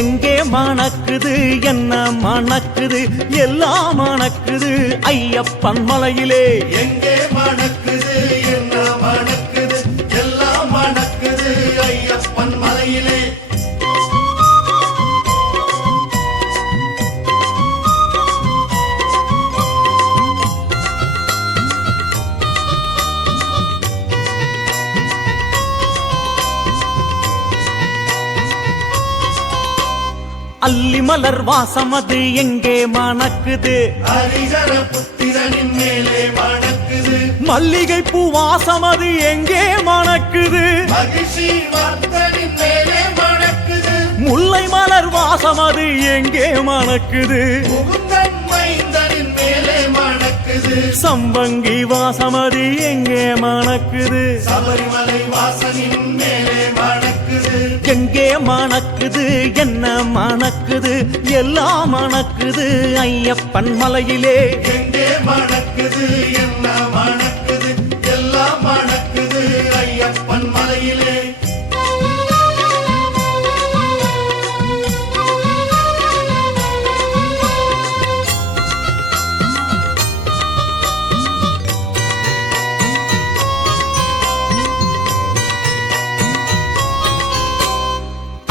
எங்கே மணக்குது என்ன மணக்குது எல்லாம் மணக்குது ஐயப்பன் மலையிலே. எங்கே மணக்குது என்ன மணக்குது எல்லாம் மணக்குது ஐயப்பன் மலையிலே. அல்லி மலர் வாசமது எங்கே மணக்குது ஹரிஹர புத்திரனின் மேலே மணக்குது. மல்லிகை பூ வாசமது எங்கே மணக்குது மகிழ்ச்சி வர்த்தனின் மேலே மணக்குது. முல்லை மலர் வாசமது எங்கே மணக்குது முகுந்தன் மைந்தனின் மேலே மணக்குது. சம்பங்கி வாசமது எங்கே மணக்குது சபரிமலை வாசனின் மேலே மணக்குது. எங்கே மணக்குது என்ன மணக்குது எல்லாம் மணக்குது ஐயப்பன் மலையிலே. எங்கே மணக்குது என்ன மணக்குது எல்லாம் மணக்குது ஐயப்பன் மலையிலே.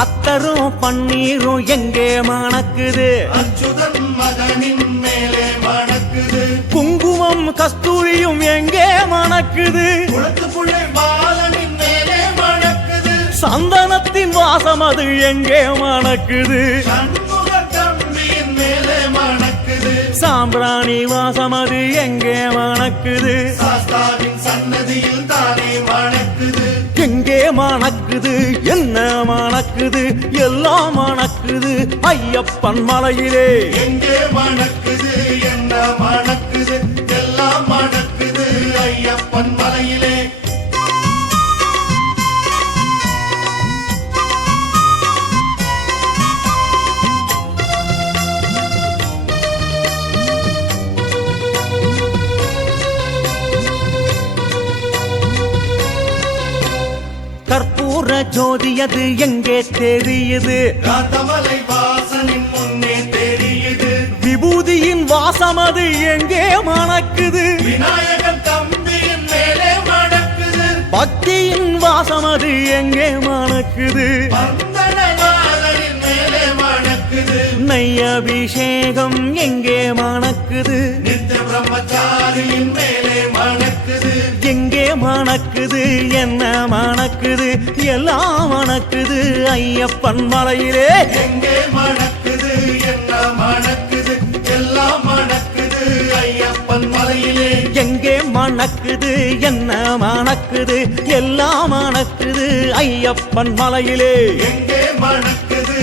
அத்தரும் பன்னீரும் எங்கே மணக்குது அச்சுதன் மகனின் மேலே மணக்குது. குங்குமம் கஸ்தூரியும் எங்கே மணக்குது குளத்துக்குள்ளே பாலனின் மேலே மணக்குது. சந்தனத்தின் வாசம் அது எங்கே மணக்குது சண்முக தம்பியின் மேலே மணக்குது. சாம்பிராணி வாசம் அது எங்கே மணக்குது சாஸ்தாவின் சன்னதியில் தானே மணக்குது. எங்கே மணக்குது என்ன மணக்குது எல்லாம் மணக்குது ஐயப்பன் மலையிலே. எங்கே மணக்குது என்ன மணக்குது எல்லாம் மணக்குது ஐயப்பன் மலையிலே. கற்பூர ஜோதியது எங்கே தெரியுது காத்தமலை வாசனின் முன்னே தெரியுது. விபூதியின் வாசம் அது எங்கே மணக்குது விநாயகன் தம்பியின் மேலே மணக்குது. பக்தியின் வாசம் அது எங்கே மணக்குது பந்தனநாதனின் மேலே மணக்குது. நெய் அபிஷேகம் எங்கே மணக்குது நித்திய பிரம்மச்சாரியின் மேலே மணக்குது. எங்கே மணக்குது என்ன மணக்குது எல்லாம் மணக்குது ஐயப்பன் மலையிலே. எங்கே மணக்குது என்ன மணக்குது எல்லாம் மணக்குது ஐயப்பன் மலையிலே. எங்கே மணக்குது என்ன மணக்குது எல்லாம் மணக்குது ஐயப்பன் மலையிலே. எங்கே மணக்குது